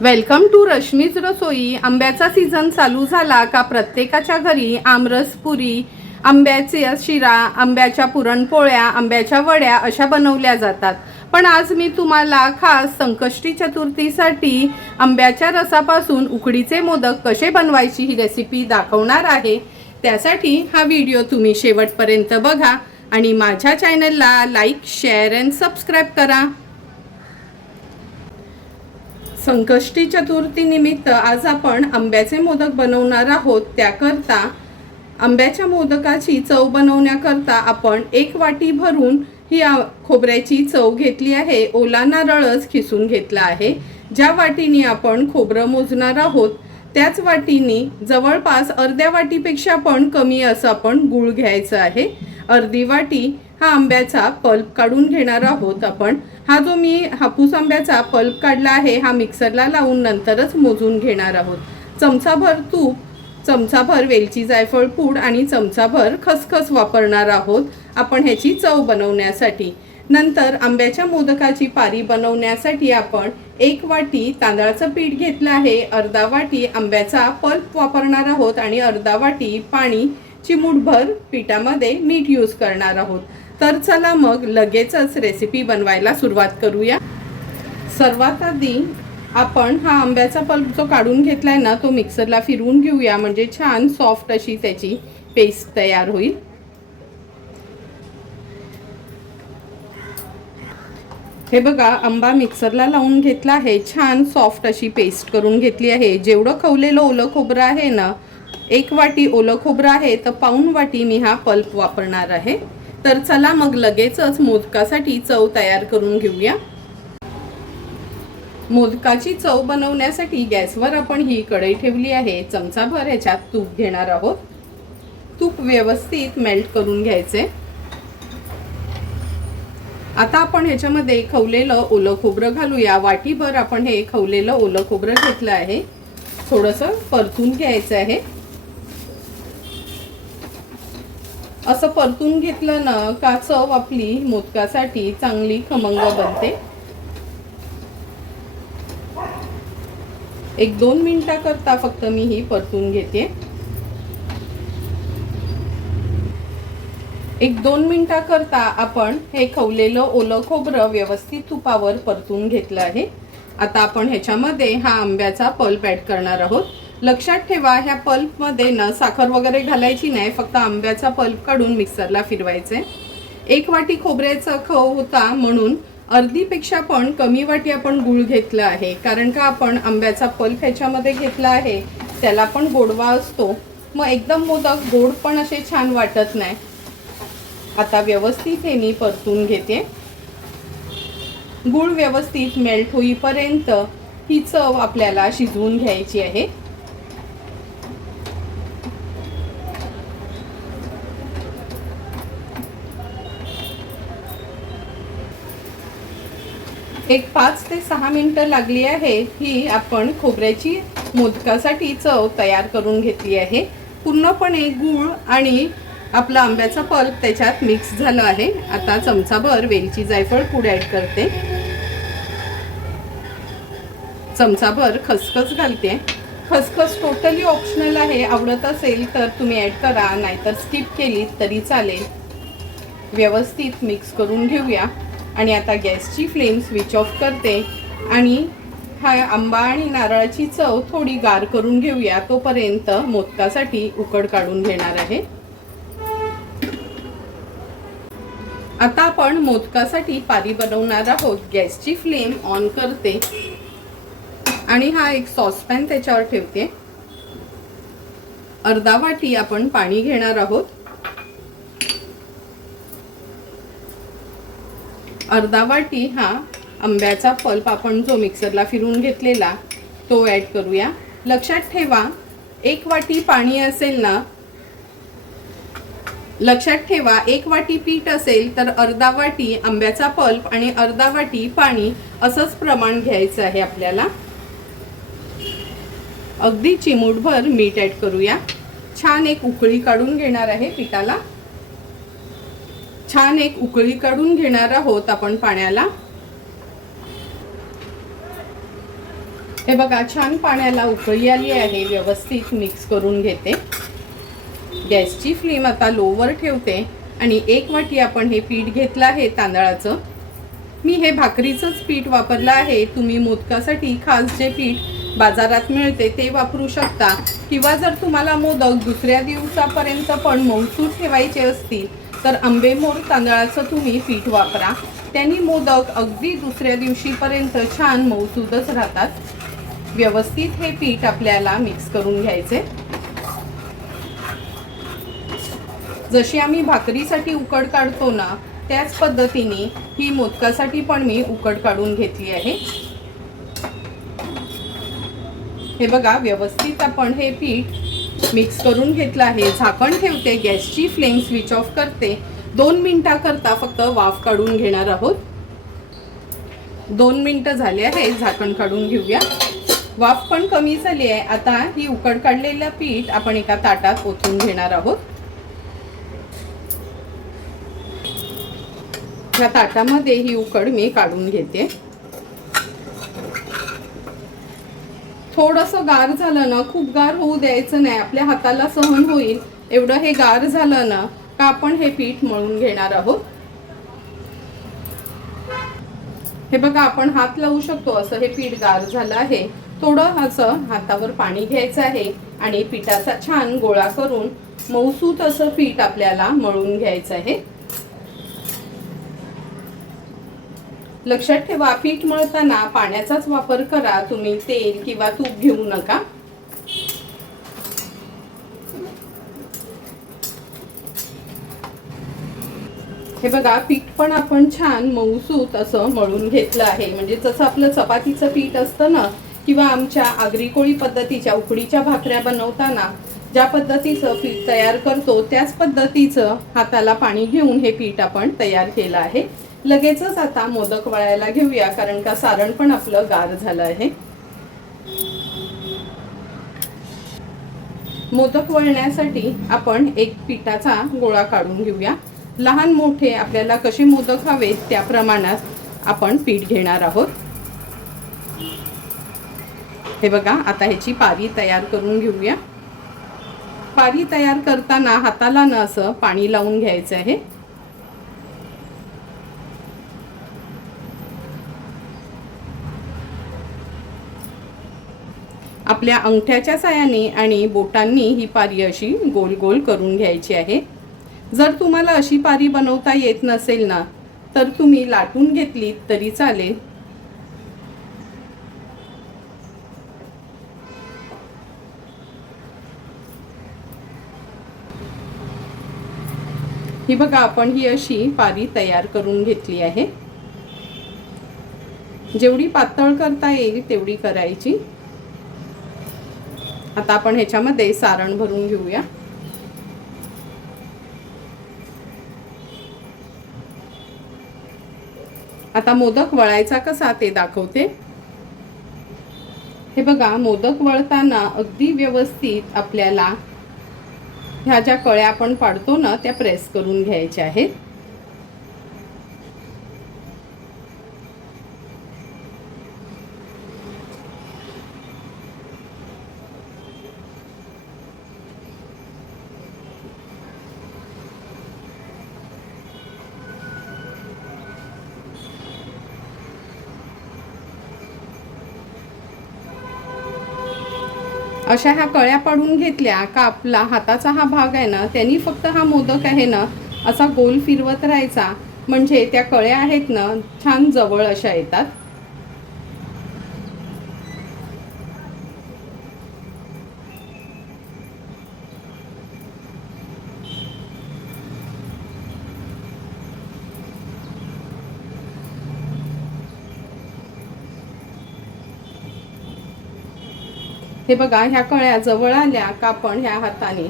Welcome to Rashmi's रसोई। आंब्याचा season चालू झाला का प्रत्येकाच्या घरी आमरस पुरी, आंब्याचे शिरा, आंब्याच्या पुरणपोळ्या, आंब्याच्या वड्या अशा बनवल्या जातात। पण आज मी तुम्हाला खास संकष्टी चतुर्थीसाठी आंब्याच्या रसापासून उकडीचे मोदक कसे बनवायची ही रेसिपी दाखवणार आहे। त्यासाठी हा व्हिडिओ तुम्ही शेवटपर्यंत बघा आणि माझ्या चॅनलला लाईक, शेअर अँड सबस्क्राईब करा। संकष्टी चतुर्थी निमित्त आज आपण आंब्याचे मोदक बनवणार आहोत। त्याकरता आंब्याच्या मोदकाची चव बनवण्याकरता आपण 1 वाटी भरून ही खोबऱ्याची चव घेतली आहे। ओला नारळच खिसून घेतला आहे। ज्या वाटीने आपण खोबरं मोजणार आहोत त्याच वाटीने जवळपास अर्ध्या वाटीपेक्षा पण कमी असं आपण गूळ घ्यायचं आहे। अर्धी वाटी हा आंब्याचा पल्प काढून घेणार आहोत आपण। हा जो मी हापूस आंब्याचा पल्प काढला आहे हा मिक्सरला लावून नंतरच मोजून घेणार आहोत। चमचाभर तूप, चमचाभर वेलची जायफळ पूड आणि चमचाभर खसखस वापरणार आहोत आपण ह्याची चव बनवण्यासाठी। नंतर आंब्याच्या मोदकाची पारी बनवण्यासाठी आपण 1 वाटी तांदळाचं पीठ घेतलं आहे, अर्धा वाटी आंब्याचा पल्प वापरणार आहोत आणि अर्धा वाटी पाणी, चिमूटभर पिठामध्ये मीठ यूज करणार आहोत। तर चला मग लगेचच रेसिपी बनवायला सुरुवात करूया। सर्वात आधी आपण हा आंब्याचा पल्प जो काढून घेतलाय ना तो मिक्सरला फिरवून घेऊया, म्हणजे छान सॉफ्ट अशी त्याची पेस्ट तयार होईल। हे बघा, आंबा मिक्सरला लावून घेतला आहे, छान सॉफ्ट अशी पेस्ट करून घेतली आहे। जेवढं खवलेलं ओलं खोबरं आहे ना, 1 वाटी ओलं खोबरं आहे तर पाऊण वाटी मी हा पल्प वापरणार आहे। तर चला मग लगेचच मोदकासाठी चव तयार करून घेऊया। मोदकाची चव बनवण्यासाठी गॅसवर आपण ही कढई ठेवली आहे। चमचाभर ह्याच्यात तूप घेणार आहोत। तूप व्यवस्थित मेल्ट करून घ्यायचे। आता आपण ह्याच्यामध्ये खवलेलं ओलं खोबरं घालूया। वाटीभर आपण हे खवलेलं ओलं खोबरं घेतलं आहे, थोडंसं परतून घ्यायचं आहे। असं परतून घेतलं ना का चव आपली मोदकासाठी चांगली खमंग बनते। 1-2 मिनिटाकरता फक्त मी ही परतून घेते। 1-2 मिनिटाकरता आपण हे खवलेलं ओलं खोबरं व्यवस्थित तुपावर परतून घेतलं आहे। आता आपण ह्याच्यामध्ये हा आंब्याचा पल्प ॲड करणार आहोत। लक्षात ठेवा, ह्या पल्पमध्ये ना साखर वगैरे घालायची नाही, फक्त आंब्याचा पल्प काढून मिक्सरला फिरवायचे। 1 वाटी खोबऱ्याचा खव होता म्हणून अर्धीपेक्षा पण कमी वाटी आपण गूळ घेतला आहे, कारण का आपण आंब्याचा पल्प ह्याच्यामध्ये घेतला आहे, त्याला पण गोडवा असतो, मग एकदम मोदक गोड पण असे छान वाटत नाही। आता व्यवस्थित हे मी परतून घेते। गूळ व्यवस्थित मेल्ट होईपर्यंत ही चव आपल्याला शिजवून घ्यायची आहे। एक 5 ते 6 मिनिटं लागली आहे ही आपण खोबऱ्याची मोदकासाठी चव तयार करून घेतली आहे। पूर्णपणे गूळ आणि आपला आंब्याचा पल्प त्याच्यात मिक्स झालं आहे। आता चमचाभर वेलची जायफळ पूड ॲड करते, चमचाभर खसखस घालते। खसखस टोटली ऑप्शनल आहे, आवडत असेल तर तुम्ही ॲड करा, नाहीतर स्किप केली तरी चालेल। व्यवस्थित मिक्स करून घेऊया आणि आता गॅसची फ्लेम स्विच ऑफ करते आणि हा आंबा आणि नारळाची चव थोडी गार करून घेऊया। तोपर्यंत मोदकासाठी उकड काढून घेणार आहे। आता आपण मोदकासाठी पारी बनवणार आहोत। गॅसची फ्लेम ऑन करते आणि हा एक सॉसपॅन त्याच्यावर ठेवते। अर्धा वाटी आपण पाणी घेणार आहोत। अर्धा वाटी हा आंब्याचा पल्प आपण जो मिक्सरला फिरवून घेतलेला तो ॲड करूया। लक्षात ठेवा, 1 वाटी पाणी असेल ना, लक्षात ठेवा 1 वाटी पीठ असेल तर अर्धा वाटी आंब्याचा पल्प आणि अर्धा वाटी पाणी असंच प्रमाण घ्यायचं आहे आपल्याला। अगदी चिमूटभर मीठ ॲड करूया। छान एक उकळी काढून घेणार आहे पिठाला। छान एक उकळी काढून घेणार आहोत आपण पाण्याला। हे बघा छान पाण्याला उकळी आली आहे. व्यवस्थित मिक्स करून घेते. गॅसची फ्लेम आता लोवर ठेवते आणि 1 वाटी आपण हे पीठ घेतलं आहे तांदळाचं. मी हे भाकरीचंच पीठ वापरलं आहे. तुम्ही मोदकासाठी खास जे पीठ बाजारात मिळते ते वापरू शकता, किंवा जर तुम्हाला मोदक दुसऱ्या दिवसापर्यंत पण मऊसूत ठेवायचे असतील तर आंबेमोड तांदळाचं तुम्ही पीठ वापरा. त्यांनी मोदक अगदी दुसऱ्या दिवशीपर्यंत छान मऊसूतच राहतात. व्यवस्थित हे पीठ आपल्याला मिक्स करून घ्यायचे. जशी आम्ही भाकरीसाठी उकड काढतो ना, त्याच पद्धतीने ही मोदकासाठी पण मी उकड काढून घेतली आहे. हे बघा व्यवस्थित आपण हे पीठ मिक्स करून घेतलं आहे. झाकण ठेवते. गॅसची फ्लेम स्विच ऑफ करते. 2 मिनिटाकरता फक्त वाफ काढून घेणार आहोत. 2 मिनिटं झाले आहे. झाकण काढून घेऊया. वाफ पण कमी झाली आहे. आता ही उकड काढलेलं पीठ आपण एका ताटात ओतून घेणार आहोत. या ताटामध्ये ही उकड मी काढून घेते. थोडंसं गार झालं ना, खूप गार होऊ द्यायचं नाही, आपल्या हाताला सहन होईल एवढं हे गार झालं ना का आपण हे पीठ मळून घेणार आहोत. हे बघा आपण हात लावू शकतो असं हे पीठ गार झालं आहे. थोडं असं हातावर पाणी घ्यायचं आहे आणि पिठाचा छान गोळा करून मऊसूत असं पीठ आपल्याला मळून घ्यायचं आहे. लक्षात ठेवा, पीठ मळताना पाण्याचाच वापर करा. तुम्ही तेल किंवा तूप घेऊ नका. हे बघा पीठ पण आपण छान मऊसूत असं मळून घेतलं आहे. म्हणजे जसं आपलं चपातीचं पीठ असतं ना, किंवा आमच्या आगरी कोळी पद्धतीच्या उकडीच्या भाकऱ्या बनवताना ज्या पद्धतीचं पीठ तयार करतो त्याच पद्धतीचं हाताला पाणी घेऊन हे पीठ आपण तयार केलं आहे. लगेचच आता मोदक वळायला घेऊया, कारण का सारण पण आपलं गार झालं आहे. मोदक वळण्यासाठी आपण एक पिठाचा गोळा काढून घेऊया. लहान मोठे आपल्याला कसे मोदक हवे त्या प्रमाणात आपण पीठ घेणार आहोत. हे बघा आता ह्याची पारी तयार करून घेऊया. पारी तयार करताना हाताला न असं पाणी लावून घ्यायचं आहे. आपल्या अंगठ्याच्या साहाय्याने आणि बोटांनी ही पारी अशी गोल गोल करून घ्यायची आहे. जर तुम्हाला अशी पारी बनवता येत नसेल ना, तर तुम्ही लाटून घेतलीत तरी चालेल. ही बघा आपण ही अशी पारी तयार करून घेतली आहे. जेवढी पातळ करता येईल तेवढी करायची. आता आपण ह्याच्यामध्ये सारण भरून घेऊया. आता मोदक वळायचा कसा ते दाखवते. हे बघा मोदक वळताना अगदी व्यवस्थित आपल्याला ह्या ज्या कळ्या आपण पाडतो ना त्या प्रेस करून घ्यायच्या आहेत. अशा ह्या कळ्या पाडून घेतल्या का आपला हाताचा हा भाग आहे ना, त्यांनी फक्त हा मोदक आहे ना असा गोल फिरवत राहायचा, म्हणजे त्या कळ्या आहेत ना छान जवळ अशा येतात. हे बघा ह्या कळ्या जवळ आल्या का आपण ह्या हाताने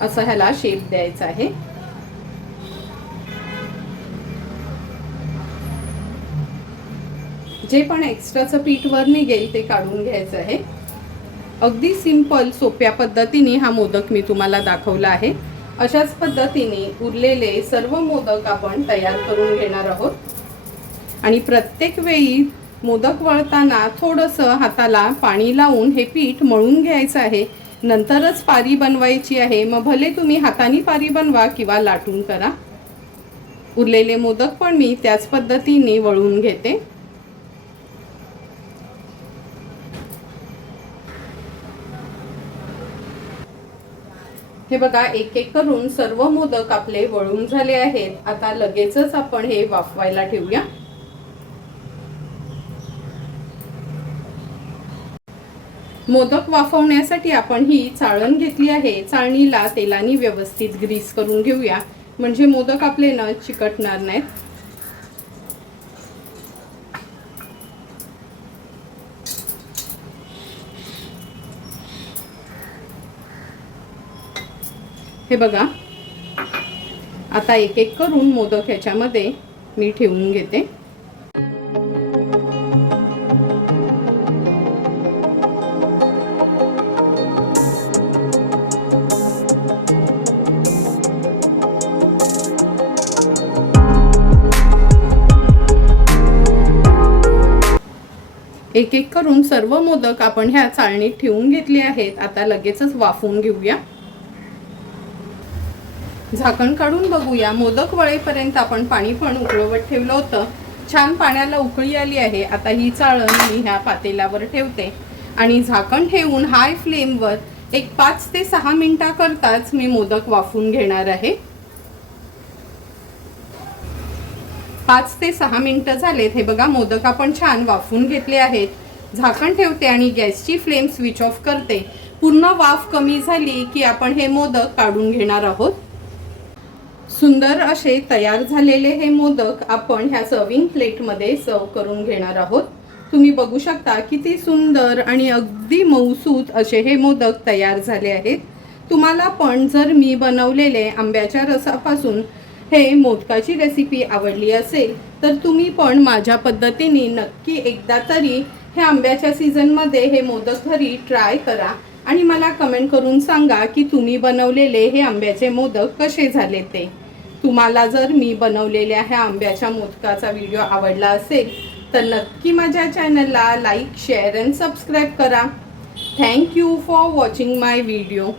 असं ह्याला शेप द्यायचा आहे. जे पण एक्स्ट्राचं पीठ वर निघेल ते काढून घ्यायचं आहे. अगदी सिंपल सोप्या पद्धतीने हा मोदक मी तुम्हाला दाखवला आहे. अशाच पद्धतीने उरलेले सर्व मोदक आपण तयार करून घेणार आहोत. आणि प्रत्येक वेळी मोदक वळताना थोडंसं हाताला पाणी लावून हे पीठ मळून घ्यायचं आहे. नंतरच पारी बनवायची आहे. मग भले तुम्ही हाताने पारी बनवा किंवा लाटून करा. उरलेले मोदक पण मी त्याच पद्धतीने वळून घेते. हे बघा, एक एक करून सर्व मोदक आपले वळून झाले आहेत. आता लगेचच आपण हे वाफवायला ठेवूया. मोदक वाफवण्यासाठी आपण ही चाळण घेतली आहे. चाळणीला तेलाने व्यवस्थित ग्रीस करून घेऊया, म्हणजे मोदक आपले न चिकटणार नाहीत. हे बघा, आता एक एक करून मोदक ह्याच्यामध्ये मी ठेवून घेते. एक एक करून सर्व मोदक आपण ह्या चाळणीत ठेवून घेतले आहेत. आता लगेचच वाफवून घेऊया. झाकण काढून बघूया. मोदक वळेपर्यंत आपण पाणी पण उकळवत ठेवलं होतं. छान पाण्याला उकळी आली आहे. आता ही चाळण मी ह्या पातेल्यावर ठेवते आणि झाकण ठेवून हाय फ्लेमवर एक 5 ते 6 मिनिटाकरताच मी मोदक वाफवून घेणार आहे. 5 ते 6 मिनिटं झालेत. हे बघा, मोदक आपण छान वाफवून घेतले आहेत. झाकण ठेवते आणि गॅसची फ्लेम स्विच ऑफ करते. पूर्ण वाफ कमी झाली की आपण हे मोदक काढून घेणार आहोत. सुंदर असे तयार झालेले हे मोदक आपण ह्या सर्विंग प्लेटमध्ये सर्व करून घेणार आहोत. तुम्ही बघू शकता किती सुंदर आणि अगदी मऊसूत असे हे मोदक तयार झाले आहेत. तुम्हाला पण जर मी बनवलेले आंब्याच्या रसापासून हे मोदकाची रेसिपी आवडली असेल तर तुम्ही पण माझ्या पद्धतीने नक्की एकदा तरी हे आंब्याच्या सीझनमध्ये हे मोदक घरी ट्राय करा आणि मला कमेंट करून सांगा की तुम्ही बनवलेले हे आंब्याचे मोदक कसे झाले ते. तुम्हाला जर मी बनवलेल्या ह्या आंब्याच्या मोदकाचा व्हिडिओ आवडला असेल तर नक्की माझ्या चॅनलला लाईक, शेअर अँड सबस्क्राईब करा. Thank you for watching my video.